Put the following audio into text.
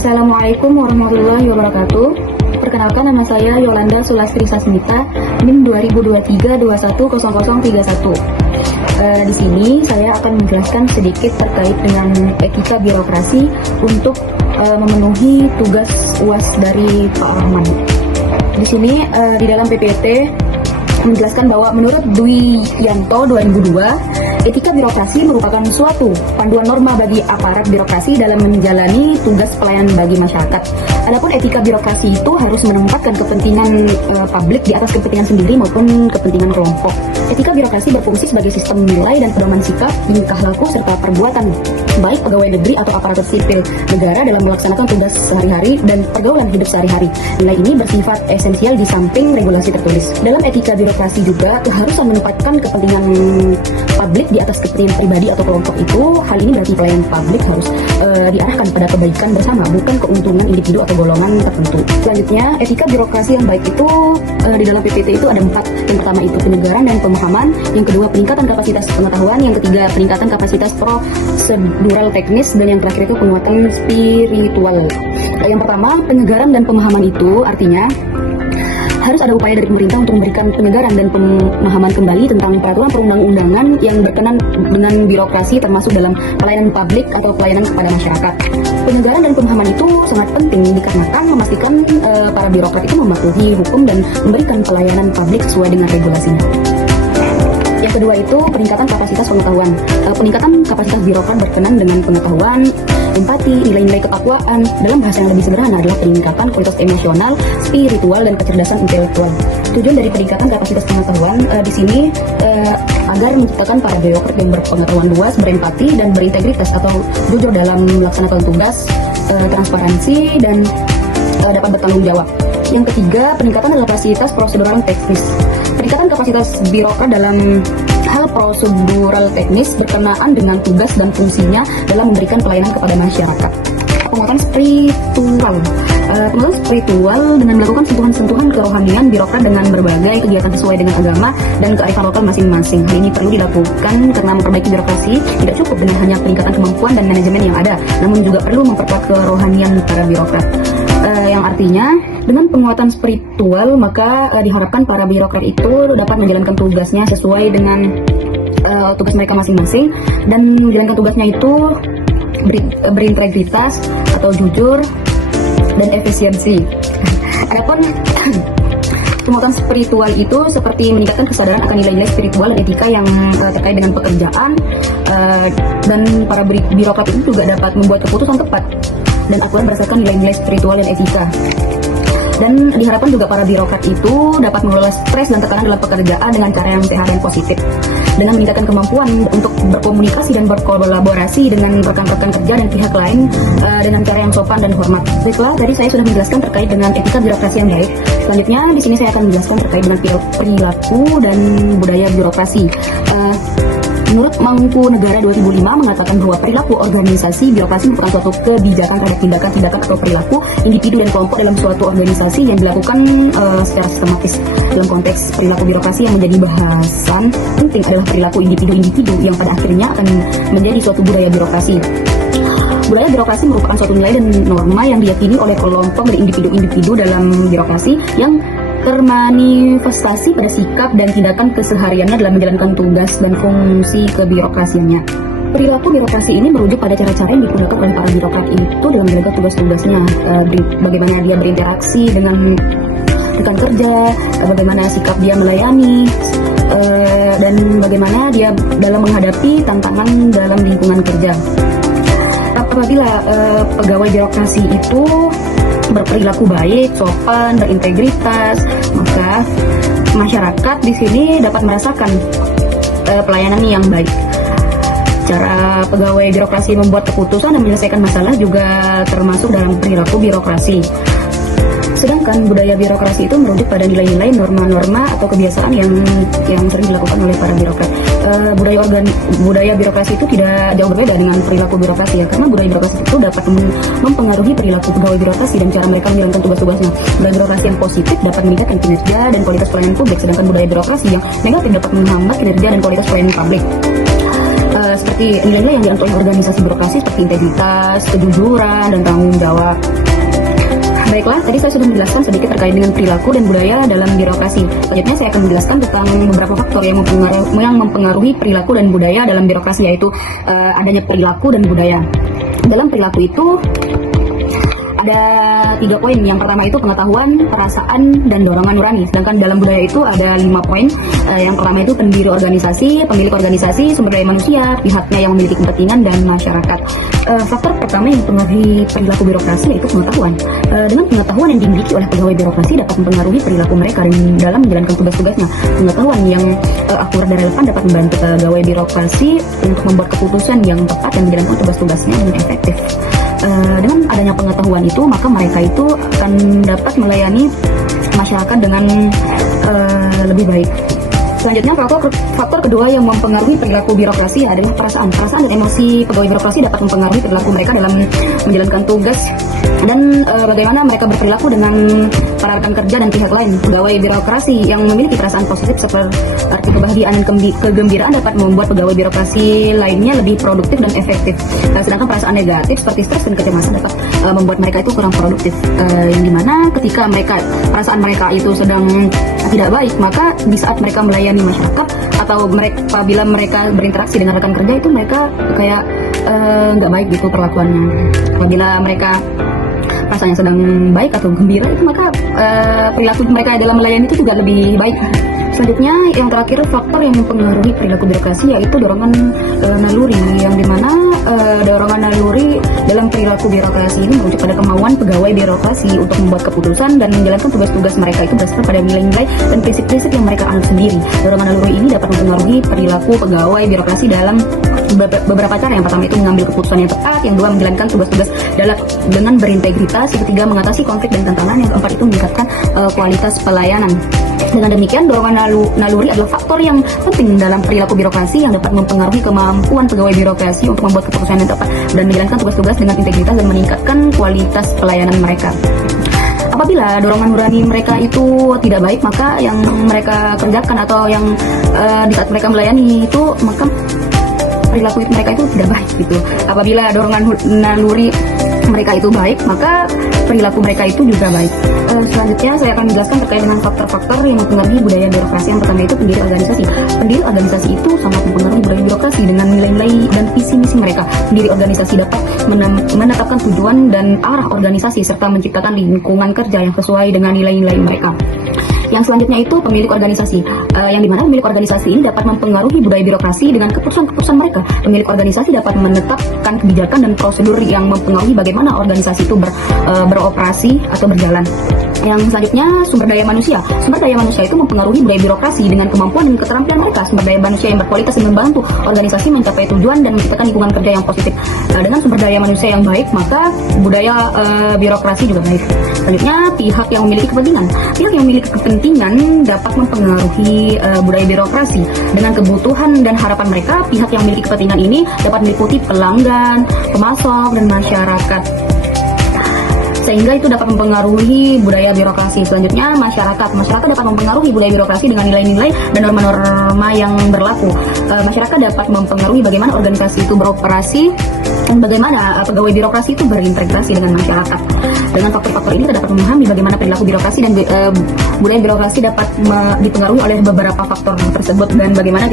Assalamualaikum warahmatullahi wabarakatuh. Perkenalkan, nama saya Yolanda Sulastri Sasmita, NIM 2023210031. Di sini saya akan menjelaskan sedikit terkait dengan etika birokrasi untuk memenuhi tugas UAS dari Pak Rahman. Di sini di dalam PPT menjelaskan bahwa menurut Dwi Yanto 2002, etika birokrasi merupakan suatu panduan norma bagi aparat birokrasi dalam menjalani tugas pelayanan bagi masyarakat. Adapun etika birokrasi itu harus menempatkan kepentingan publik di atas kepentingan sendiri maupun kepentingan kelompok. Etika birokrasi berfungsi sebagai sistem nilai dan pedoman sikap, tingkah laku serta perbuatan baik pegawai negeri atau aparatur sipil negara dalam melaksanakan tugas sehari-hari dan pergaulan hidup sehari-hari. Nilai ini bersifat esensial di samping regulasi tertulis. Dalam etika birokrasi juga keharusan menempatkan kepentingan publik di atas kepentingan pribadi atau kelompok itu. Hal ini berarti pelayanan publik harus diarahkan pada kebaikan bersama, bukan keuntungan individu atau golongan tertentu. Selanjutnya, etika birokrasi yang baik itu di dalam PPT itu ada 4. Yang pertama itu penyegaran dan pemahaman, yang kedua peningkatan kapasitas pengetahuan, yang ketiga peningkatan kapasitas prosedural teknis, dan yang terakhir itu penguatan spiritual. Yang pertama, penyegaran dan pemahaman itu artinya harus ada upaya dari pemerintah untuk memberikan penyegaran dan pemahaman kembali tentang peraturan perundang-undangan yang berkenan dengan birokrasi, termasuk dalam pelayanan publik atau pelayanan kepada masyarakat. Penyegaran dan pemahaman itu sangat penting dikarenakan memastikan para birokrat itu mematuhi hukum dan memberikan pelayanan publik sesuai dengan regulasinya. Yang kedua itu peningkatan kapasitas pengetahuan. Peningkatan kapasitas birokrat berkenan dengan pengetahuan, empati, nilai-nilai ketakwaan. Dalam bahasa yang lebih sederhana adalah peningkatan kualitas emosional, spiritual, dan kecerdasan intelektual. Tujuan dari peningkatan kapasitas pengetahuan di sini agar menciptakan para birokrat yang berpengetahuan luas, berempati, dan berintegritas atau jujur dalam melaksanakan tugas, transparansi, dan dapat bertanggung jawab. Yang ketiga, peningkatan kapasitas prosedural teknis. Peningkatan kapasitas birokrat dalam hal prosedural teknis berkenaan dengan tugas dan fungsinya dalam memberikan pelayanan kepada masyarakat. Penguatan spiritual. Penguatan spiritual dengan melakukan sentuhan-sentuhan kerohanian birokrat dengan berbagai kegiatan sesuai dengan agama dan kearifan lokal masing-masing. Hal ini perlu dilakukan karena memperbaiki birokrasi tidak cukup dengan hanya peningkatan kemampuan dan manajemen yang ada, namun juga perlu memperkuat kerohanian para birokrat. Yang artinya dengan penguatan spiritual maka diharapkan para birokrat itu dapat menjalankan tugasnya sesuai dengan tugas mereka masing-masing dan menjalankan tugasnya itu berintegritas atau jujur dan efisiensi. Adapun penguatan spiritual itu seperti meningkatkan kesadaran akan nilai-nilai spiritual dan etika yang terkait dengan pekerjaan, dan para birokrat itu juga dapat membuat keputusan tepat dan akurat berdasarkan nilai-nilai spiritual dan etika. Dan diharapkan juga para birokrat itu dapat mengelola stres dan tekanan dalam pekerjaan dengan cara yang sehat dan positif, dengan meningkatkan kemampuan untuk berkomunikasi dan berkolaborasi dengan rekan-rekan kerja dan pihak lain dengan cara yang sopan dan hormat. Baiklah, tadi saya sudah menjelaskan terkait dengan etika birokrasi yang baik. Selanjutnya di sini saya akan menjelaskan terkait dengan perilaku dan budaya birokrasi. Menurut Mangkunegara 2005 mengatakan bahwa perilaku organisasi birokrasi merupakan suatu kebijakan terhadap tindakan-tindakan atau perilaku individu dan kelompok dalam suatu organisasi yang dilakukan secara sistematis. Dalam konteks perilaku birokrasi yang menjadi bahasan penting adalah perilaku individu-individu yang pada akhirnya akan menjadi suatu budaya birokrasi. Budaya birokrasi merupakan suatu nilai dan norma yang diyakini oleh kelompok dan individu-individu dalam birokrasi yang termanifestasi pada sikap dan tindakan kesehariannya dalam menjalankan tugas dan fungsi kebirokrasiannya. Perilaku birokrasi ini merujuk pada cara-cara yang digunakan oleh para birokrat itu dalam menjalankan tugas-tugasnya, bagaimana dia berinteraksi dengan rekan kerja, bagaimana sikap dia melayani, dan bagaimana dia dalam menghadapi tantangan dalam lingkungan kerja. Apabila pegawai birokrasi itu berperilaku baik, sopan, berintegritas, maka masyarakat di sini dapat merasakan pelayanan yang baik. Cara pegawai birokrasi membuat keputusan dan menyelesaikan masalah juga termasuk dalam perilaku birokrasi. Sedangkan budaya birokrasi itu merujuk pada nilai-nilai, norma-norma atau kebiasaan yang sering dilakukan oleh para birokrat. Budaya birokrasi itu tidak jauh berbeda dengan perilaku birokrasi ya, karena budaya birokrasi itu dapat mempengaruhi perilaku pegawai birokrasi dan cara mereka menjalankan tugas-tugasnya. Budaya birokrasi yang positif dapat meningkatkan kinerja dan kualitas pelayanan publik, sedangkan budaya birokrasi yang negatif dapat menghambat kinerja dan kualitas pelayanan publik. seperti nilai-nilai yang dianut oleh organisasi birokrasi seperti integritas, kejujuran, dan tanggung jawab. Baiklah, tadi saya sudah menjelaskan sedikit terkait dengan perilaku dan budaya dalam birokrasi. Selanjutnya saya akan menjelaskan tentang beberapa faktor yang mempengaruhi perilaku dan budaya dalam birokrasi, yaitu adanya perilaku dan budaya. Dalam perilaku itu ada 3 poin. Yang pertama itu pengetahuan, perasaan, dan dorongan nurani. Sedangkan dalam budaya itu ada 5 poin. Yang pertama itu pendiri organisasi, pemilik organisasi, sumber daya manusia, pihaknya yang memiliki kepentingan, dan masyarakat. Faktor pertama yang mempengaruhi perilaku birokrasi yaitu pengetahuan. Dengan pengetahuan yang dimiliki oleh pegawai birokrasi dapat mempengaruhi perilaku mereka dalam menjalankan tugas-tugasnya. Pengetahuan yang akurat dan relevan dapat membantu pegawai birokrasi untuk membuat keputusan yang tepat dan menjalankan tugas-tugasnya dengan efektif. Dengan adanya pengetahuan itu, maka mereka itu akan dapat melayani masyarakat dengan lebih baik. Selanjutnya, faktor kedua yang mempengaruhi perilaku birokrasi adalah perasaan. Perasaan dan emosi pegawai birokrasi dapat mempengaruhi perilaku mereka dalam menjalankan tugas dan bagaimana mereka berperilaku dengan para rekan kerja dan pihak lain. Pegawai birokrasi yang memiliki perasaan positif seperti kebahagiaan dan kegembiraan dapat membuat pegawai birokrasi lainnya lebih produktif dan efektif. Sedangkan perasaan negatif seperti stres dan kecemasan dapat membuat mereka itu kurang produktif. Yang dimana ketika perasaan mereka itu sedang tidak baik, maka di saat mereka melayani masyarakat atau apabila mereka berinteraksi dengan rekan kerja itu mereka kayak nggak baik gitu perlakuannya. Apabila mereka rasanya sedang baik atau gembira itu, maka perilaku mereka dalam melayani itu juga lebih baik. Selanjutnya, yang terakhir faktor yang mempengaruhi perilaku birokrasi yaitu dorongan naluri, yang dimana dorongan naluri dalam perilaku birokrasi ini merujuk pada kemauan pegawai birokrasi untuk membuat keputusan dan menjalankan tugas-tugas mereka itu berdasarkan pada nilai-nilai dan prinsip-prinsip yang mereka anut sendiri. Dorongan naluri ini dapat mempengaruhi perilaku pegawai birokrasi dalam beberapa cara. Yang pertama itu mengambil keputusan yang tepat, yang kedua menjalankan tugas-tugas dengan berintegritas, yang ketiga mengatasi konflik dan tantangan, yang keempat itu meningkatkan kualitas pelayanan. Dengan demikian, dorongan naluri adalah faktor yang penting dalam perilaku birokrasi yang dapat mempengaruhi kemampuan pegawai birokrasi untuk membuat keputusan yang tepat dan menjalankan tugas-tugas dengan integritas dan meningkatkan kualitas pelayanan mereka. Apabila dorongan nurani mereka itu tidak baik, maka yang mereka kerjakan atau yang di saat mereka melayani itu, maka perilaku mereka itu tidak baik gitu. Apabila dorongan naluri mereka itu baik, maka perilaku mereka itu juga baik. Selanjutnya saya akan menjelaskan terkait dengan faktor-faktor yang mempengaruhi budaya birokrasi. Yang pertama itu pendiri organisasi. Pendiri organisasi itu sangat mempengaruhi budaya birokrasi dengan nilai-nilai dan visi misi mereka. Pendiri organisasi dapat menetapkan tujuan dan arah organisasi serta menciptakan lingkungan kerja yang sesuai dengan nilai-nilai mereka. Yang selanjutnya itu pemilik organisasi, yang dimana pemilik organisasi ini dapat mempengaruhi budaya birokrasi dengan keputusan-keputusan mereka. Pemilik organisasi dapat menetapkan kebijakan dan prosedur yang mempengaruhi bagaimana organisasi itu beroperasi atau berjalan. Yang selanjutnya sumber daya manusia. Sumber daya manusia itu mempengaruhi budaya birokrasi dengan kemampuan dan keterampilan mereka. Sumber daya manusia yang berkualitas dan membantu organisasi mencapai tujuan dan menciptakan lingkungan kerja yang positif. Dengan sumber daya manusia yang baik, maka budaya birokrasi juga baik. Selanjutnya, pihak yang memiliki kepentingan. Pihak yang memiliki kepentingan dapat mempengaruhi budaya birokrasi. Dengan kebutuhan dan harapan mereka, pihak yang memiliki kepentingan ini dapat meliputi pelanggan, pemasok, dan masyarakat, sehingga itu dapat mempengaruhi budaya birokrasi. Selanjutnya, masyarakat dapat mempengaruhi budaya birokrasi dengan nilai-nilai dan norma-norma yang berlaku. Masyarakat dapat mempengaruhi bagaimana organisasi itu beroperasi dan bagaimana pegawai birokrasi itu berintegrasi dengan masyarakat. Dengan faktor-faktor ini kita dapat memahami bagaimana perilaku birokrasi dan budaya birokrasi dapat dipengaruhi oleh beberapa faktor tersebut dan bagaimana